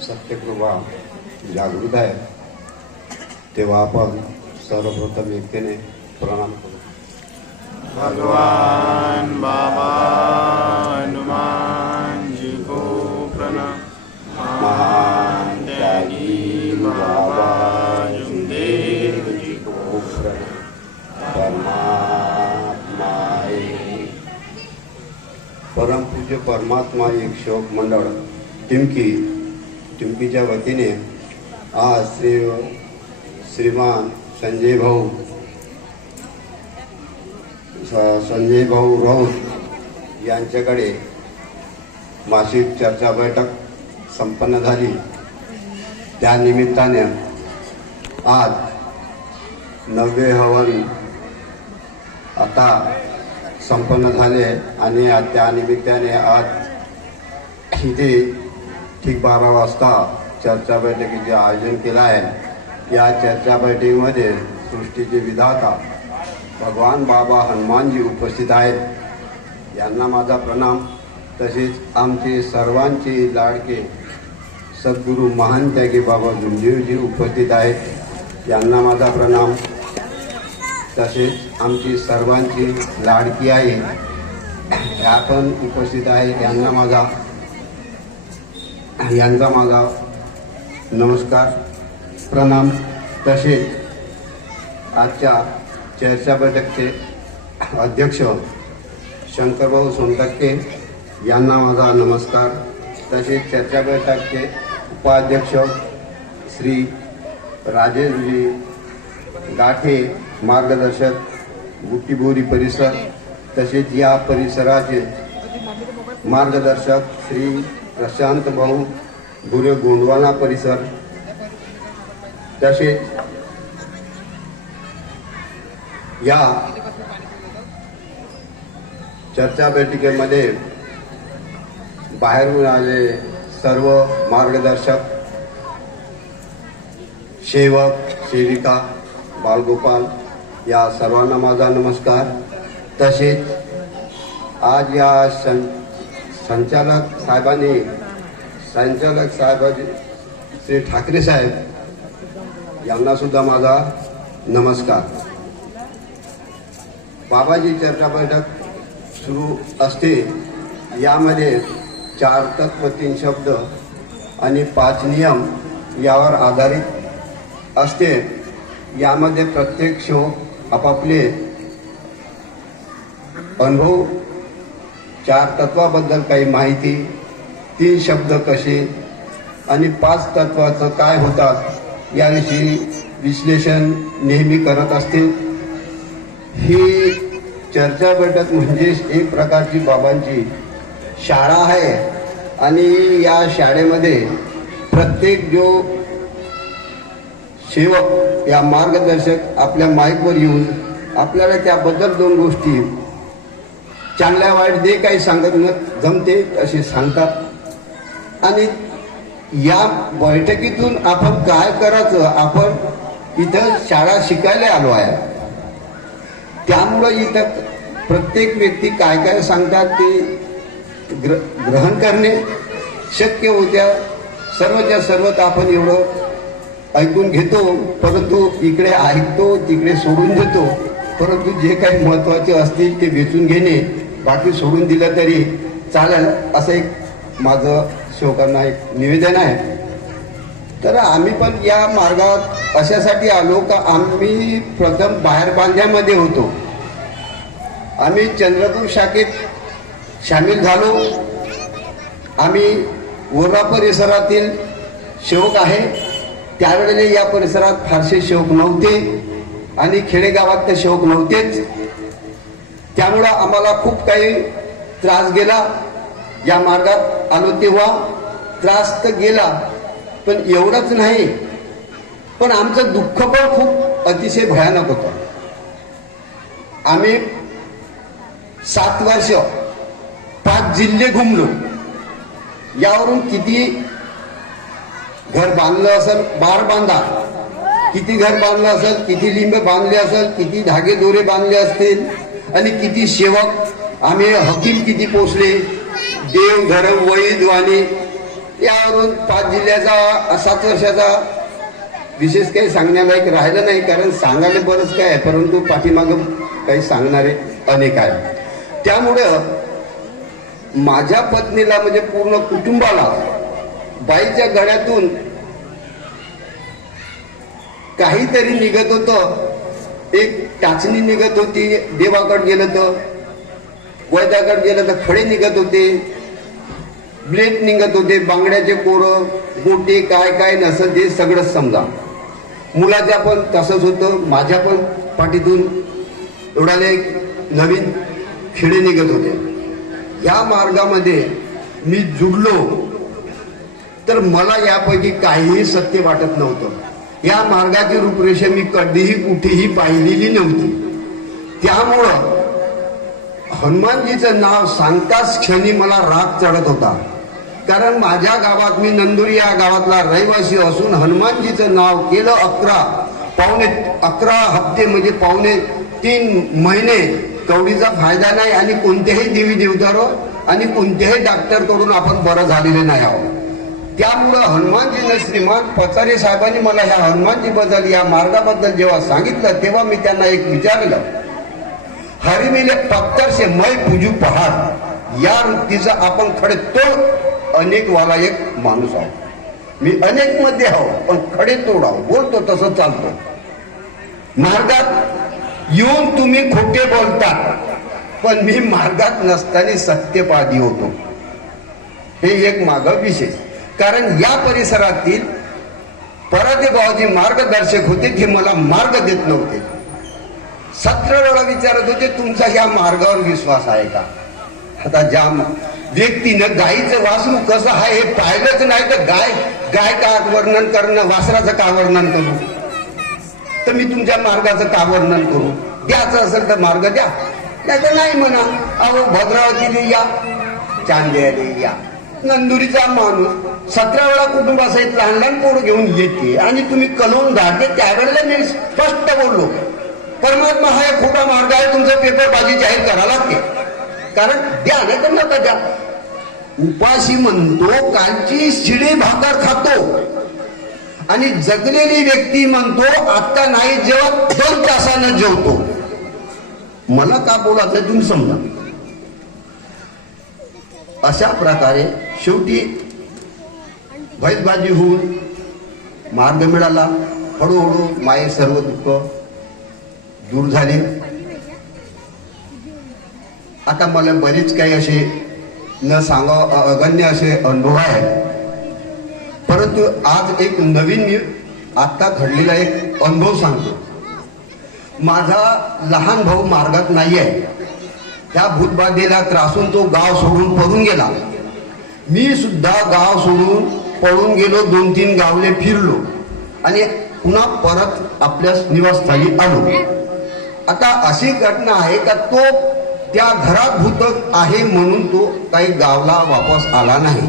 सत्यकृपा जागृत आहे तेव्हा आपण सर्वप्रथम एकतेने प्रणाम करू. भगवान बाबा हनुमान जी को प्रणाम. महान त्यागी बाबा जुमदेव जी को परमात्मा एक. परमपूज्य परमात्मा एक शोक मंडळ टिमकी टिंपीच्या वतीने आज श्री श्रीमान संजय भाऊ स- संजय भाऊ राऊत यांच्याकडे मासिक चर्चा बैठक संपन्न झाली. त्या निमित्ताने आज नववे हवन आता संपन्न झाले आणि त्यानिमित्ताने त्या निमित्ताने आज इथे ठीक बारा वाजता चर्चा बैठकीचे आयोजन केलं आहे. या चर्चा बैठकीमध्ये सृष्टीचे विधाता भगवान बाबा हनुमानजी उपस्थित आहेत. यांना माझा प्रणाम. तसेच आमचे सर्वांचे लाडके सद्गुरू महान त्यागी बाबा जुमदेवजी उपस्थित आहेत. यांना माझा प्रणाम. तसेच आमची सर्वांची लाडकी आहे ह्या पण उपस्थित आहे यांना माझा यांचा माझा नमस्कार. प्रणाम. तसेच आजच्या चर्चा बैठकचे अध्यक्ष शंकरभाऊ सोनटक्के यांना माझा नमस्कार. तसेच चर्चा बैठकचे उपाध्यक्ष श्री राजेशजी गाठे मार्गदर्शक गुट्टीबोरी परिसर तसेच या परिसराचे मार्गदर्शक श्री प्रशांत भाऊ गुरे गोंडवाना परिसर. तसेच या चर्चा बैठकीमध्ये बाहेरून आले सर्व मार्गदर्शक सेवक सेविका बालगोपाल या सर्वांना माझा नमस्कार. तसेच आज या सं संचालक साहेबांनी संचालक साहेबांनी श्री ठाकरे साहेब यांना सुद्धा माझा नमस्कार. बाबाजी चर्चा बैठक सुरू असते यामध्ये चार तत्व तीन शब्द आणि पाच नियम यावर आधारित असते. यामध्ये प्रत्येक शो आपापले अनुभव चार तत्वाबद्दल काही माहिती तीन शब्द कसे आणि पाच तत्वाचं काय होतात याविषयी विश्लेषण नेहमी करत असते. ही चर्चा बैठक म्हणजे एक प्रकारची बाबांची शाळा आहे आणि या शाळेमध्ये प्रत्येक जो सेवक या मार्गदर्शक आपल्या माईकवर येऊन आपल्याला त्याबद्दल दोन गोष्टी चांगल्या वाईट जे काही सांगत न जमते असे सांगतात. आणि या बैठकीतून आपण काय करायचं? आपण इथं शाळा शिकायला आलो आहे. त्यामुळं इथं प्रत्येक व्यक्ती काय काय सांगतात ते ग्र ग्रहण करणे शक्य होत्या. सर्वच्या सर्वत आपण एवढं ऐकून घेतो परंतु इकडे ऐकतो तिकडे सोडून देतो. परंतु जे काही महत्त्वाचे असतील ते वेचून घेणे बाकी सोडून दिलं तरी चालेल असं एक माझं शिवकांना एक निवेदन आहे. तर आम्ही पण या मार्गात अशासाठी आलो का आम्ही प्रथम बाहेर बांध्यामध्ये होतो. आम्ही चंद्रपूर शाखेत सामील झालो. आम्ही ओरा परिसरातील शेवक आहे. त्यावेळेला या परिसरात फारसे शेवक नव्हते आणि खेडेगावात तर शेवक नव्हतेच. त्यामुळं आम्हाला खूप काही त्रास गेला. या मार्गात आलो तेव्हा त्रास तर गेला पण एवढंच नाही. पण आमचं दुःख पण खूप अतिशय भयानक होतं. आम्ही सात वर्ष पाच जिल्हे घुमलो. यावरून किती घर बांधलं असेल बार बांधा. किती घर बांधलं असेल किती लिंब बांधले असेल किती धागे दोरे बांधले असतील. आणि किती सेवक आम्ही हकीम किती पोचले देव धर्म वैद वाणी यावरून पाच जिल्ह्याचा सात वर्षाचा विशेष काही सांगण्यालायक राहिलं नाही कारण सांगायला बरंच काय आहे परंतु पाठीमागं काही सांगणारे अनेक आहे त्यामुळं माझ्या पत्नीला म्हणजे पूर्ण कुटुंबाला बाईच्या गळ्यातून काहीतरी निघत होतं. एक टाचणी निघत होती देवाकडे गेलं तर वैद्याकडे गेलं तर खडे निघत होते ब्लेड निघत होते बांगड्याचे कोरं गोटे काय काय नसं ते सगळं समजा. मुलाच्या पण तसंच होतं माझ्या पण पाठीतून एवढ्याला एक नवीन खेडे निघत होते. या मार्गामध्ये मी जुडलो. तर मला यापैकी काहीही सत्य वाटत नव्हतं. या मार्गाची रूपरेषा मी कधीही कुठेही पाहिलेली नव्हती. त्यामुळं हनुमानजीचं नाव सांगताच क्षणी मला राग चढत होता. कारण माझ्या गावात मी नंदुरी या गावातला रहिवासी असून हनुमानजीचं नाव केलं अकरा पावणे अकरा हप्ते म्हणजे पावणे तीन महिने कवडीचा फायदा नाही आणि कोणत्याही देवी देवतावर आणि कोणत्याही डॉक्टरकडून आपण बरं झालेले नाही आहोत. त्यामुळं हनुमानजीनं श्रीमान पचारे साहेबांनी मला ह्या हनुमानजीबद्दल या मार्गाबद्दल जेव्हा सांगितलं तेव्हा मी त्यांना एक विचारलं हरिमिले मिले मय पूजू पहाड या वृत्तीचा आपण खडे तोड अनेक वाला एक माणूस आहोत. मी अनेकमध्ये आहो पण खडेतोड आहो बोलतो तसं चालतो. मार्गात येऊन तुम्ही खोटे बोलता पण मी मार्गात नसताना सत्यपादी होतो. हे एक माग विशेष. कारण या परिसरातील पराते बाबाजी मार्गदर्शक होते ते मला मार्ग देत नव्हते. सतरा वेळा विचारत होते तुमचा या मार्गावर विश्वास आहे का? आता ज्या व्यक्तीनं गाईचं वासरू कसं आहे हे पाहिलंच नाही तर गाय गाय का वर्णन करणं वासराचं का वर्णन करू? तर मी तुमच्या मार्गाचं का वर्णन करू? द्यायचं असेल तर मार्ग द्या. नाही तर नाही म्हणा अहो भद्रावतीला या चांदेले या. नंदुरीचा माणूस सतरा वेळा कुटुंबासहित लहान लहान पोरं घेऊन येते आणि तुम्ही कलवून धाडते त्यावेळेला मी स्पष्ट बोललो. परमात्मा हा एक खोटा मार्ग आहे तुमचं पेपर बाजी जाहीर करा लागते. कारण द्या नाही तर नका द्या उपाशी म्हणतो कालची शिडे भाकर खातो. आणि जगलेली व्यक्ती म्हणतो आता नाही जेवत दोन तासानं जेवतो. मला का बोलायचं तुम्ही समजा. अशा प्रकारे शेवटी वैदबाजी होऊन मार्ग मिळाला. हळूहळू माये सर्व दुःख दूर झाले. आता मला बरेच काही असे न सांगा अगण्य असे अनुभव आहेत. परंतु आज एक नवीन मी आत्ता घडलेला एक अनुभव सांगतो. माझा लहान भाऊ मार्गात नाही आहे त्या भूतबाधेला त्रासून तो गाव सोडून पळून गेला. मी सुद्धा गाव सोडून पळून गेलो दोन तीन गावले फिरलो आणि पुन्हा परत आपल्या निवासस्थानी आलो. आता अशी घटना आहे का तो त्या घरात भूत आहे म्हणून तो काही गावला वापस आला नाही.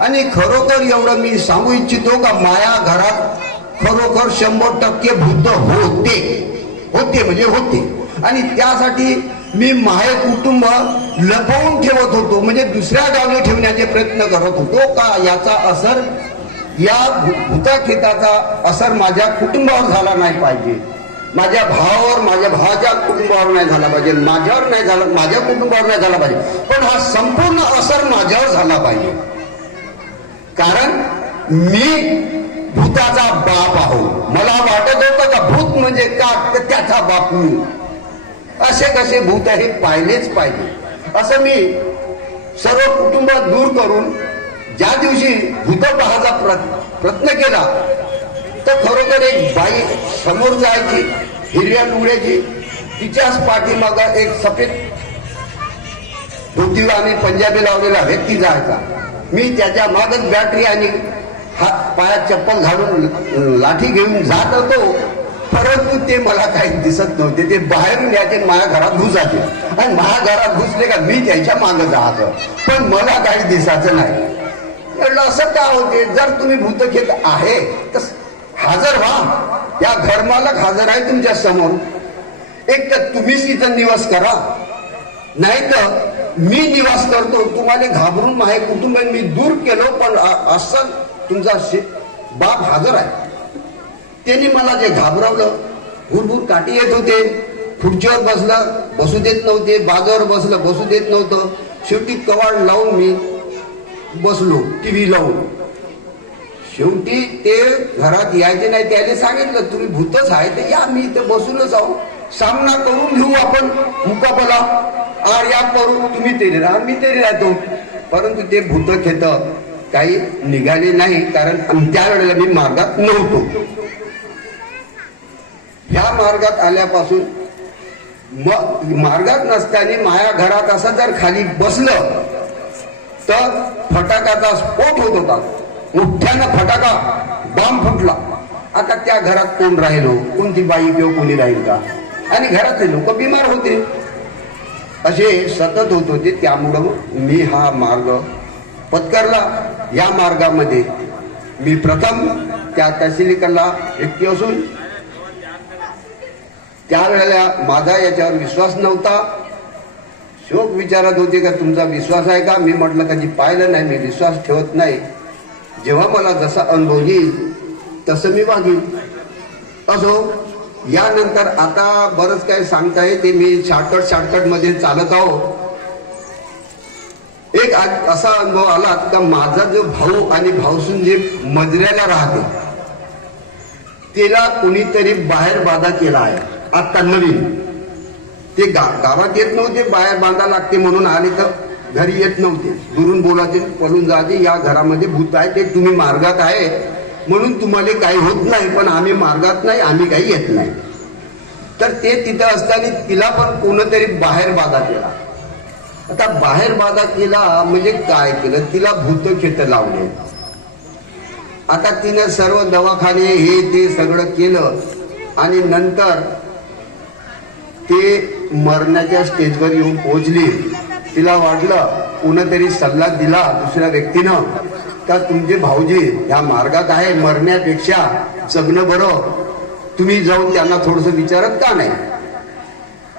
आणि खरोखर एवढं मी सांगू इच्छितो का माया घरात खरोखर शंभर टक्के भूत होते. होते म्हणजे होते. आणि त्यासाठी मी माय कुटुंब लपवून ठेवत होतो म्हणजे दुसऱ्या गावी ठेवण्याचे प्रयत्न करत होतो का? याचा असर या भूताखेताचा असर माझ्या कुटुंबावर झाला नाही पाहिजे. माझ्या भावावर माझ्या भावाच्या कुटुंबावर नाही झाला पाहिजे माझ्यावर नाही झाला माझ्या कुटुंबावर नाही झाला पाहिजे. पण हा संपूर्ण असर माझ्यावर झाला पाहिजे. कारण मी भूताचा बाप आहो. मला वाटत होतं का भूत म्हणजे का? त्याचा बाप मी. असे कसे भूत आहे पाहिलेच पाहिजे. असं मी सर्व कुटुंबात दूर करून ज्या दिवशी भूत पाहायचा प्र- प्रयत्न केला तर खरोखर एक बाई समोर जायची हिरव्या लुगड्याची तिच्याच पाठीमागा एक सफेद धोतीला आणि पंजाबी लावलेला व्यक्ती जायचा. मी त्याच्या मागच बॅटरी आणि हात पायात चप्पल घालून लाठी घेऊन जात होतो. परंतु ते मला काही दिसत नव्हते. ते बाहेरून यायचे माझ्या घरात घुसायचे. आणि माझ्या घरात घुसले का मी त्याच्या मागं जायचो पण मला काही दिसायचं नाही. असं का होते? जर तुम्ही भूतखेत आहे तर हजर व्हा. या घरमालक हजर आहे तुमच्यासमोर. एक तर तुम्हीच इथं निवास करा. नाही तर मी निवास करतो. तुम्हाला घाबरून माझे कुटुंब मी दूर केलो पण असं तुमचा बाप हजर आहे. त्यांनी मला जे घाबरवलं भुरभूर काठी येत होते. खुर्चीवर बसलं बसू देत नव्हते. बाजावर बसलं बसू देत नव्हतं. शेवटी कवाड लावून मी बसलो टी व्ही लावून. शेवटी ते घरात यायचे नाही त्याने सांगितलं तुम्ही भूतच आहे तर या मी इथे बसूनच आहो. सामना करून घेऊ आपण मुकाबला. आर या करू. तुम्ही तेरी राहा मी तेरी राहतो. परंतु ते भूत खेत काही निघाले नाही कारण त्या वेळेला मी मार्गात नव्हतो. ह्या मार्गात आल्यापासून मग मार्गात नसताना माया घरात असं जर खाली बसलं तर फटाक्याचा स्फोट होत होता. मोठ्यानं फटाका बॉम्ब फुटला. आता त्या घरात कोण राहिलो? कोणती बाई किंवा कोणी राहील का? आणि घरातले लोक बिमार होते. असे सतत होत होते. त्यामुळं मी हा मार्ग पत्करला. या मार्गामध्ये मी प्रथम त्या तहसिलीकडला व्यक्ती असून त्यावेळेला माझा याच्यावर विश्वास नव्हता. शोक विचारत होते का तुमचा विश्वास आहे का? मी म्हटलं कधी पाहिलं नाही मी विश्वास ठेवत नाही. जेव्हा मला जसा अनुभव येईल तसं मी वागेन. असो यानंतर आता बरंच काही सांगताय ते मी शॉर्टकट शॉर्टकटमध्ये चालत आहो. एक असा अनुभव आला का माझा जो भाऊ आणि भाऊसून जे मजऱ्याला राहते त्याला कुणीतरी बाहेर बाधा केला आहे. आता नवीन. ते गा गावात येत नव्हते बाहेर बांधा लागते म्हणून आले तर घरी येत नव्हते. दुरून बोलायचे पळून जाते या घरामध्ये भूत आहे ते तुम्ही मार्गात आहे म्हणून तुम्हाला काही होत नाही पण आम्ही मार्गात नाही आम्ही काही येत नाही. तर ते तिथं असताना तिला पण कोणतरी बाहेर बाधा केला. आता बाहेर बाधा केला म्हणजे काय केलं? तिला भूत खेत लावले. आता तिनं सर्व दवाखाने हे ते सगळं केलं. आणि नंतर ते मरण्याच्या स्टेजवर येऊन पोहोचली. तिला वाटलं कोणतरी सल्ला दिला दुसऱ्या व्यक्तीनं. का तुमचे भाऊजी ह्या मार्गात आहे मरण्यापेक्षा? जगणं बरं. तुम्ही जाऊन त्यांना थोडंसं विचारत का नाही?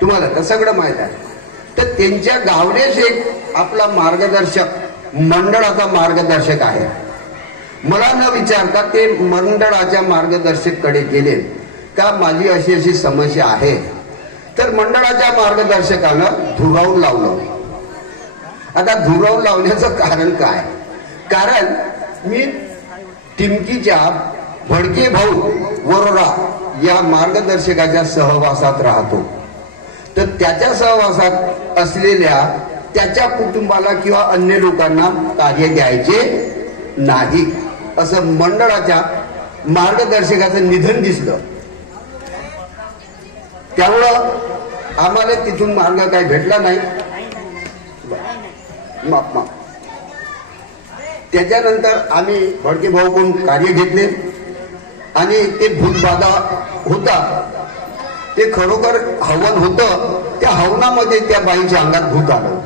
तुम्हाला तर सगळं माहीत आहे. तर त्यांच्या गावडेच एक आपला मार्गदर्शक मंडळाचा मार्गदर्शक आहे. मला न विचारता ते मंडळाच्या मार्गदर्शककडे गेले. का माझी अशी अशी समस्या आहे? तर मंडळाच्या मार्गदर्शकानं धुरावून लावलं. आता धुरावून लावण्याचं कारण काय? कारण मी टिमकीच्या भडके भाऊ वरोरा या मार्गदर्शकाच्या सहवासात राहतो. तर त्याच्या सहवासात असलेल्या त्याच्या कुटुंबाला किंवा अन्य लोकांना कार्य द्यायचे नाही असं मंडळाच्या मार्गदर्शकाचं निधन दिसलं. त्यामुळं आम्हाला तिथून मार्ग काही भेटला नाही. माफ माफ. त्याच्यानंतर आम्ही भडके भाऊ कार्य घेतले. आणि ते भूतबाधा होता. ते खरोखर हवन होतं. त्या हवनामध्ये त्या बाईच्या अंगात भूत आलं.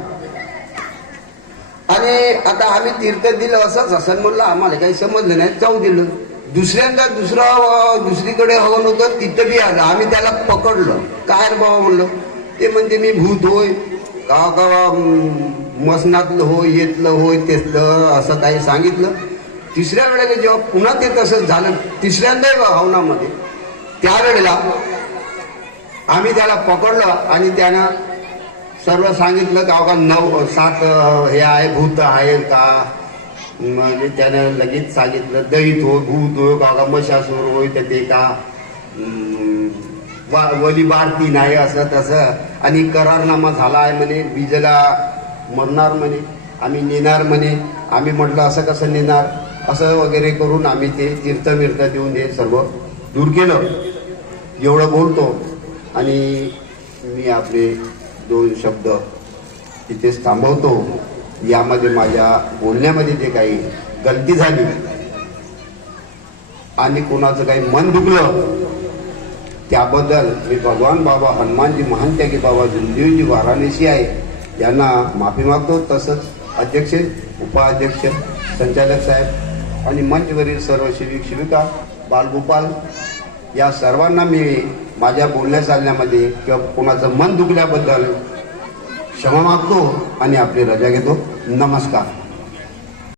आणि आता आम्ही तीर्थ दिलं असंच. असं म्हणलं आम्हाला काही समजलं नाही. जाऊ दिलं. दुसऱ्यांदा दुसरा दुसरीकडे हवन होतं तिथं बी आलं. आम्ही त्याला पकडलं. काय रे बाबा म्हणलं? ते म्हणजे मी भूत होय. का का मसनातलं होय येतलं होय तेतलं असं काही सांगितलं. तिसऱ्या वेळेला जेव्हा पुन्हा ते तसंच झालं तिसऱ्यांदा हवनामध्ये. त्यावेळेला आम्ही त्याला पकडलं आणि त्यानं सर्व सांगितलं का नऊ सात हे आहे भूत आहे का? म्हणजे त्यानं लगेच सांगितलं दैत हो भूत हो बागा मशासूर होय तर ते का वली बारती नाही असं तसं. आणि करारनामा झाला आहे म्हणे बीजला मरणार म्हणे आम्ही नेणार म्हणे. आम्ही म्हटलं असं कसं नेणार? असं वगैरे करून आम्ही ते तीर्थ मिर्थ देऊन हे सर्व दूर केलं. एवढं बोलतो. आणि मी आपले दोन शब्द तिथेच थांबवतो. यामध्ये माझ्या बोलण्यामध्ये जे काही गलती झाली आणि कोणाचं काही मन दुखलं त्याबद्दल मी भगवान बाबा हनुमानजी महानत्यागी बाबा जुंदेवजी वाराणसी आहे यांना माफी मागतो. तसंच अध्यक्ष उपाध्यक्ष संचालक साहेब आणि मंचवरील सर्व शिविक शिविका बालगोपाल या सर्वांना मी माझ्या बोलण्या चालण्यामध्ये किंवा कोणाचं मन दुखल्याबद्दल क्षमा मागतो आणि आपली रजा घेतो. नमस्कार.